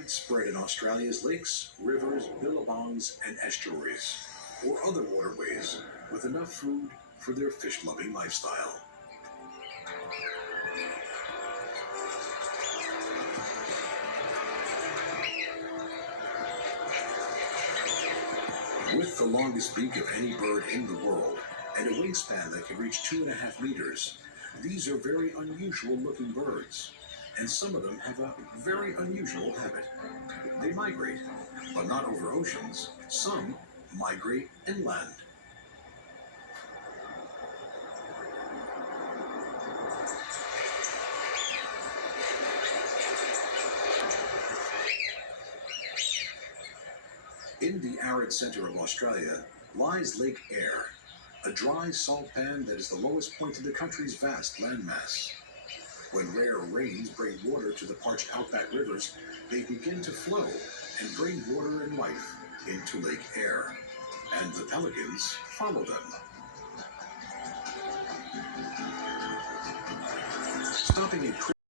Widespread in Australia's lakes, rivers, billabongs, and estuaries, or other waterways with enough food for their fish-loving lifestyle. With the longest beak of any bird in the world and a wingspan that can reach 2.5 meters, these are very unusual looking birds, and some of them have a very unusual habit. They migrate, but not over oceans. Some migrate inland. In the arid center of Australia lies Lake Eyre, a dry salt pan that is the lowest point in the country's vast landmass. When rare rains bring water to the parched outback rivers, they begin to flow and bring water and life into Lake Eyre, and the pelicans follow them. Stopping at